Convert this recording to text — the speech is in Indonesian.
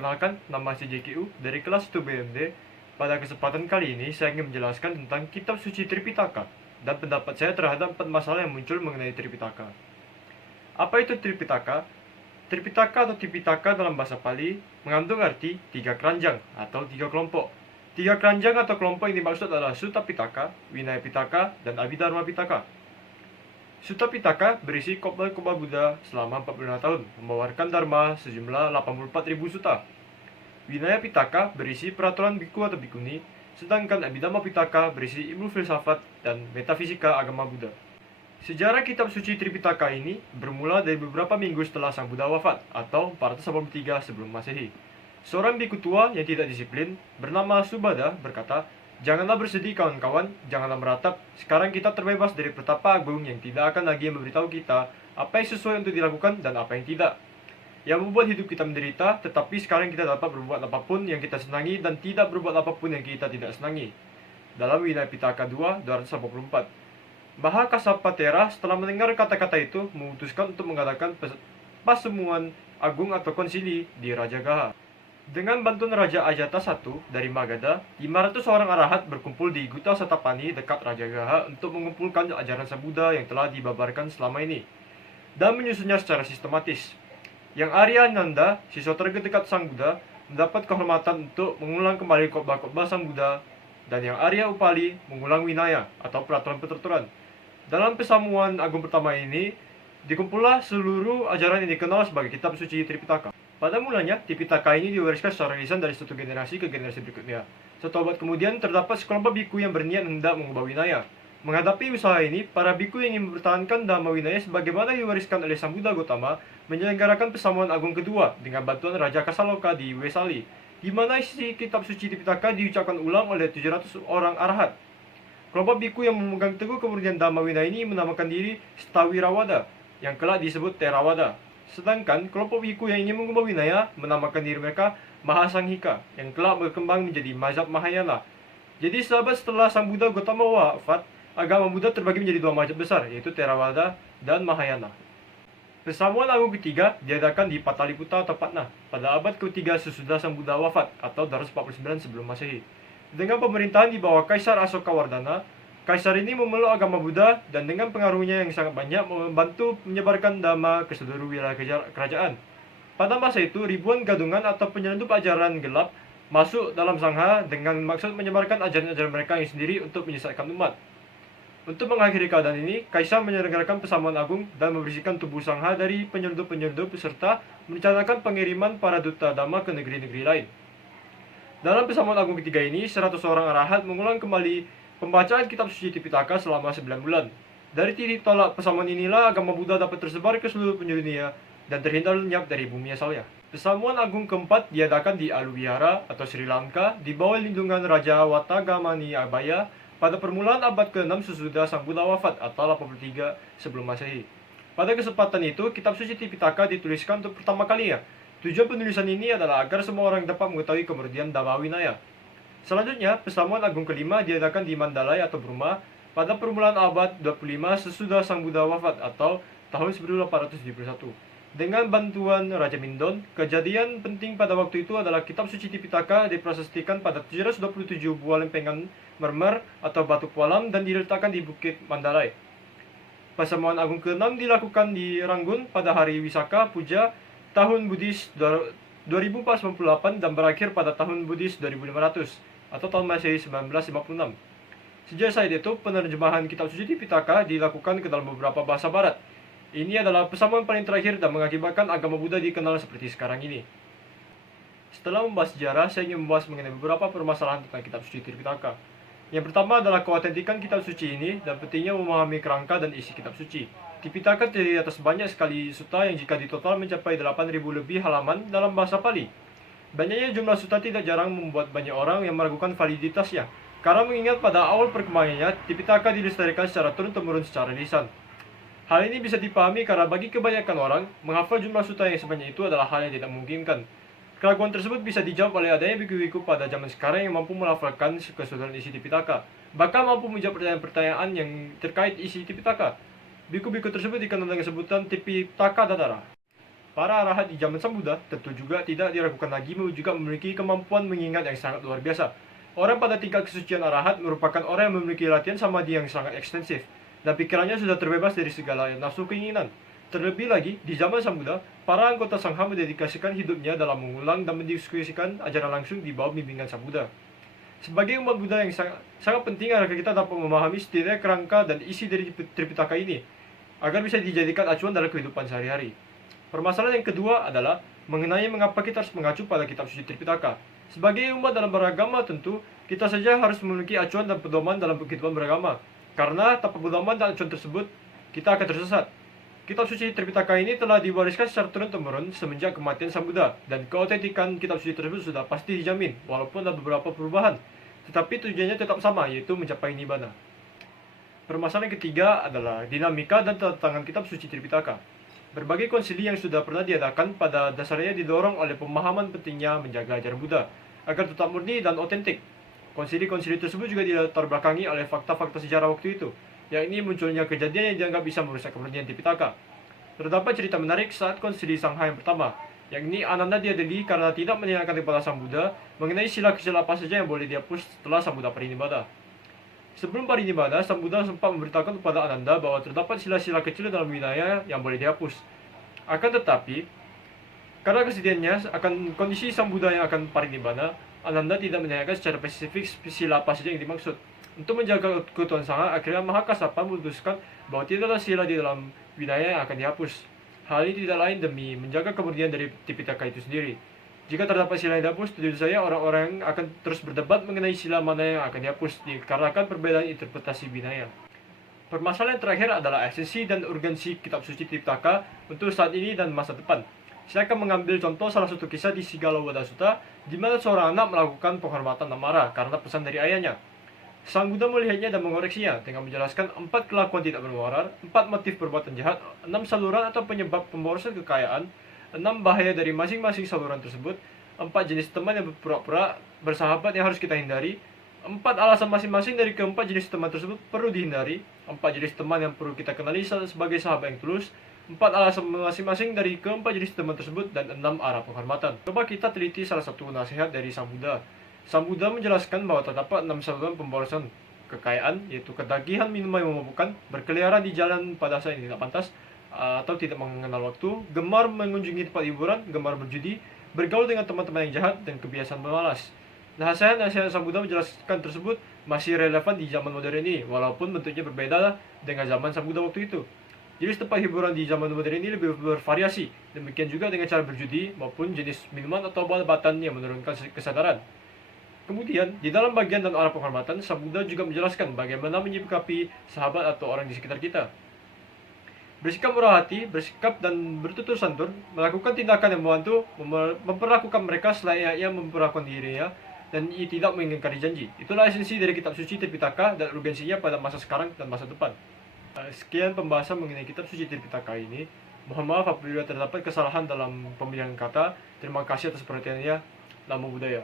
Perkenalkan, nama saya JKU dari kelas 1 BMD. Pada kesempatan kali ini, saya ingin menjelaskan tentang kitab suci Tripitaka dan pendapat saya terhadap 4 masalah yang muncul mengenai Tripitaka. Apa itu Tripitaka? Tripitaka atau Tipitaka dalam bahasa Pali mengandung arti 3 keranjang atau 3 kelompok. 3 keranjang atau kelompok yang dimaksud adalah Sutta Pitaka, Vinaya Pitaka, dan Abhidharma Pitaka. Sutta Pitaka berisi khotbah-khotbah Buddha selama 45 tahun, membawakan dharma sejumlah 84.000 sutta. Vinaya Pitaka berisi peraturan biku atau bikuni, sedangkan Abhidharma Pitaka berisi ilmu filsafat dan metafisika agama Buddha. Sejarah kitab suci Tripitaka ini bermula dari beberapa minggu setelah Sang Buddha wafat atau 483 sebelum Masehi. Seorang biku tua yang tidak disiplin bernama Subhada berkata, "Janganlah bersedih kawan-kawan, janganlah meratap. Sekarang kita terbebas dari petapa agung yang tidak akan lagi memberitahu kita apa yang sesuai untuk dilakukan dan apa yang tidak. Yang membuat hidup kita menderita, tetapi sekarang kita dapat berbuat apapun yang kita senangi dan tidak berbuat apapun yang kita tidak senangi." Dalam Vinaya Pitaka 2, 284. Mahakasapatera setelah mendengar kata-kata itu memutuskan untuk mengadakan pasemuan agung atau konsili di Rajagaha. Dengan bantuan Raja Ajata I dari Magadha, 500 orang arahat berkumpul di Gutta Satapani dekat Rajagaha untuk mengumpulkan ajaran Sang Buddha yang telah dibabarkan selama ini dan menyusunnya secara sistematis. Yang Arya Nanda, siswa terdekat Sang Buddha, mendapat kehormatan untuk mengulang kembali khotbah-khotbah Sang Buddha, dan yang Arya Upali mengulang Vinaya atau peraturan-peraturan. Dalam pesamuan agung pertama ini, dikumpullah seluruh ajaran yang dikenal sebagai kitab suci Tripitaka. Pada mulanya, Tripitaka ini diwariskan secara lisan dari satu generasi ke generasi berikutnya. Satu abad kemudian, terdapat sekelompok biku yang berniat hendak mengubah Vinaya. Menghadapi usaha ini, para biku yang ingin mempertahankan Dhamma Vinaya sebagaimana diwariskan oleh Sang Buddha Gautama menyelenggarakan pesamuan agung kedua dengan bantuan Raja Kasaloka di Wesali, di mana isi kitab suci Tripitaka diucapkan ulang oleh 700 orang arahat. Kelompok biku yang memegang teguh kemurnian Dhamma Vinaya ini menamakan diri Stawirawada, yang kelak disebut Theravada. Sedangkan kelompok biku yang ingin mengubah Vinaya menamakan diri mereka Mahasanghika, yang kelak berkembang menjadi mazhab Mahayana. Jadi sahabat, setelah Sang Buddha Gautama wafat, agama Buddha terbagi menjadi 2 mazhab besar, yaitu Theravada dan Mahayana. Pesamuan agung ketiga diadakan di Pataliputa atau Patna pada abad ketiga sesudah Sang Buddha wafat atau 249 sebelum Masehi. Dengan pemerintahan di bawah Kaisar Asokawardhana, Kaisar ini memeluk agama Buddha dan dengan pengaruhnya yang sangat banyak membantu menyebarkan Dhamma ke seluruh wilayah kerajaan. Pada masa itu, ribuan gadungan atau penyelundup ajaran gelap masuk dalam Sangha dengan maksud menyebarkan ajaran-ajaran mereka yang sendiri untuk menyesatkan umat. Untuk mengakhiri keadaan ini, Kaisar menyelenggarakan pesamuan agung dan membersihkan tubuh Sangha dari penyelundup-penyelundup serta merencanakan pengiriman para duta Dhamma ke negeri-negeri lain. Dalam pesamuan agung ketiga ini, 100 orang arahat mengulang kembali pembacaan kitab suci Tripitaka selama 9 bulan. Dari titik tolak pesamuan inilah agama Buddha dapat tersebar ke seluruh penjuru dunia dan terhindar lenyap dari bumi asalnya. Pesamuan agung keempat diadakan di Aluvihara atau Sri Lanka di bawah lindungan Raja Watagamani Abaya pada permulaan abad ke-6 sesudah Sang Buddha wafat atau 83 sebelum Masehi. Pada kesempatan itu, kitab suci Tripitaka dituliskan untuk pertama kalinya. Tujuan penulisan ini adalah agar semua orang dapat mengetahui kemurnian Dhamma Vinaya. Selanjutnya, pesamuan agung kelima diadakan di Mandalay atau Burma pada permulaan abad 25 sesudah Sang Buddha wafat atau tahun 1871. Dengan bantuan Raja Mindon, kejadian penting pada waktu itu adalah kitab suci Tripitaka diprasastikan pada 727 buah lempengan mermer atau batu pualam dan diletakkan di Bukit Mandalay. Pesamuan agung ke-6 dilakukan di Rangun pada hari Wisaka Puja tahun Buddhis 2498 dan berakhir pada tahun Buddhis 2500 atau tahun Masehi 1956. Sejak saat itu, penerjemahan kitab suci Tripitaka dilakukan ke dalam beberapa bahasa barat. Ini adalah pesamuan paling terakhir dan mengakibatkan agama Buddha dikenal seperti sekarang ini. Setelah membahas sejarah, saya ingin membahas mengenai beberapa permasalahan tentang kitab suci Tripitaka. Yang pertama adalah keautentikan kitab suci ini dan pentingnya memahami kerangka dan isi kitab suci. Tripitaka terdiri atas banyak sekali sutta yang jika ditotal mencapai 8.000 lebih halaman dalam bahasa Pali. Banyaknya jumlah sutta tidak jarang membuat banyak orang yang meragukan validitasnya. Karena mengingat pada awal perkembangannya, Tripitaka dilestarikan secara turun-temurun secara lisan. Hal ini bisa dipahami karena bagi kebanyakan orang, menghafal jumlah sutta yang sebanyak itu adalah hal yang tidak memungkinkan. Keraguan tersebut bisa dijawab oleh adanya biku-biku pada zaman sekarang yang mampu melafalkan keseluruhan isi Tripitaka. Bahkan mampu menjawab pertanyaan-pertanyaan yang terkait isi Tripitaka. Biku-biku tersebut dikenal dengan sebutan Tipitaka Dadara. Para arahat di zaman Sang Buddha tentu juga tidak diragukan lagi juga memiliki kemampuan mengingat yang sangat luar biasa. Orang pada tingkat kesucian arahat merupakan orang yang memiliki latihan samadhi yang sangat ekstensif, dan pikirannya sudah terbebas dari segala nafsu keinginan. Terlebih lagi, di zaman Sang Buddha, para anggota Sangha mendedikasikan hidupnya dalam mengulang dan mendiskusikan ajaran langsung di bawah bimbingan Sang Buddha. Sebagai umat Buddha yang sangat penting agar kita dapat memahami setidaknya kerangka dan isi dari Tripitaka ini, agar bisa dijadikan acuan dalam kehidupan sehari-hari. Permasalahan yang kedua adalah mengenai mengapa kita harus mengacu pada kitab suci Tripitaka. Sebagai umat dalam beragama tentu, kita saja harus memiliki acuan dan pedoman dalam kehidupan beragama. Karena tanpa pedoman dan acuan tersebut, kita akan tersesat. Kitab suci Tripitaka ini telah diwariskan secara turun-temurun semenjak kematian Sang Buddha, dan keautentikan kitab suci tersebut sudah pasti dijamin, walaupun ada beberapa perubahan. Tetapi tujuannya tetap sama, yaitu mencapai nibbana. Permasalahan yang ketiga adalah dinamika dan tantangan kitab suci Tripitaka. Berbagai konsili yang sudah pernah diadakan pada dasarnya didorong oleh pemahaman pentingnya menjaga ajaran Buddha agar tetap murni dan otentik. Konsili-konsili tersebut juga dilatar belakangi oleh fakta-fakta sejarah waktu itu, yakni munculnya kejadian yang dianggap bisa merusak keberanian Tripitaka. Terdapat cerita menarik saat konsili Sangha yang pertama, yakni Ananda diadili karena tidak menanyakan kepada Sang Buddha mengenai sila-sila apa saja yang boleh dihapus setelah Sang Buddha parinibbana. Sebelum parinibbana, Sang Buddha sempat memberitahukan kepada Ananda bahwa terdapat sila-sila kecil dalam wilayah yang boleh dihapus. Akan tetapi, karena kesedihannya akan kondisi Sang Buddha yang akan parinibbana, Ananda tidak menanyakan secara spesifik sila apa saja yang dimaksud. Untuk menjaga keutuhan Sangha, akhirnya Mahakassapa memutuskan bahwa tidak ada sila di dalam wilayah yang akan dihapus. Hal ini tidak lain demi menjaga kemurnian dari Tripitaka itu sendiri. Jika terdapat sila yang dihapus, tentu saja orang-orang akan terus berdebat mengenai sila mana yang akan dihapus dikarenakan perbedaan interpretasi Vinaya. Permasalahan terakhir adalah esensi dan urgensi kitab suci Tripitaka untuk saat ini dan masa depan. Saya akan mengambil contoh salah satu kisah di Sigala Sutta, di mana seorang anak melakukan penghormatan dan marah karena pesan dari ayahnya. Sang Buddha melihatnya dan mengoreksinya dengan menjelaskan 4 kelakuan tidak bermoral, 4 motif perbuatan jahat, 6 saluran atau penyebab pemborosan kekayaan, 6 bahaya dari masing-masing saluran tersebut, 4 jenis teman yang berpura-pura bersahabat yang harus kita hindari, 4 alasan masing-masing dari keempat jenis teman tersebut perlu dihindari, 4 jenis teman yang perlu kita kenali sebagai sahabat yang tulus, 4 alasan masing-masing dari keempat jenis teman tersebut, dan 6 arah penghormatan. Coba kita teliti salah satu nasihat dari Sang Buddha. Sang Buddha menjelaskan bahwa terdapat 6 saluran pemborosan kekayaan, yaitu kedagihan minuman yang memabukkan, berkeliaran di jalan pada saat yang tidak pantas, atau tidak mengenal waktu, gemar mengunjungi tempat hiburan, gemar berjudi, bergaul dengan teman-teman yang jahat, dan kebiasaan pemalas. Nasihat Sang Buddha menjelaskan tersebut masih relevan di zaman modern ini, walaupun bentuknya berbeda dengan zaman Sang Buddha waktu itu. Jenis tempat hiburan di zaman modern ini lebih bervariasi, demikian juga dengan cara berjudi maupun jenis minuman atau obat-obatan yang menurunkan kesadaran. Kemudian, di dalam bagian dan arah penghormatan, Sang Buddha juga menjelaskan bagaimana menyikapi sahabat atau orang di sekitar kita. Bersikap murah hati, bersikap dan bertutur santun, melakukan tindakan yang membantu, memperlakukan mereka selayaknya memperlakukan dirinya, dan tidak mengingkari janji. Itulah esensi dari kitab suci Tripitaka dan urgensinya pada masa sekarang dan masa depan. Sekian pembahasan mengenai kitab suci Tripitaka ini. Mohon maaf apabila terdapat kesalahan dalam pemilihan kata. Terima kasih atas perhatiannya. Namo Buddhaya.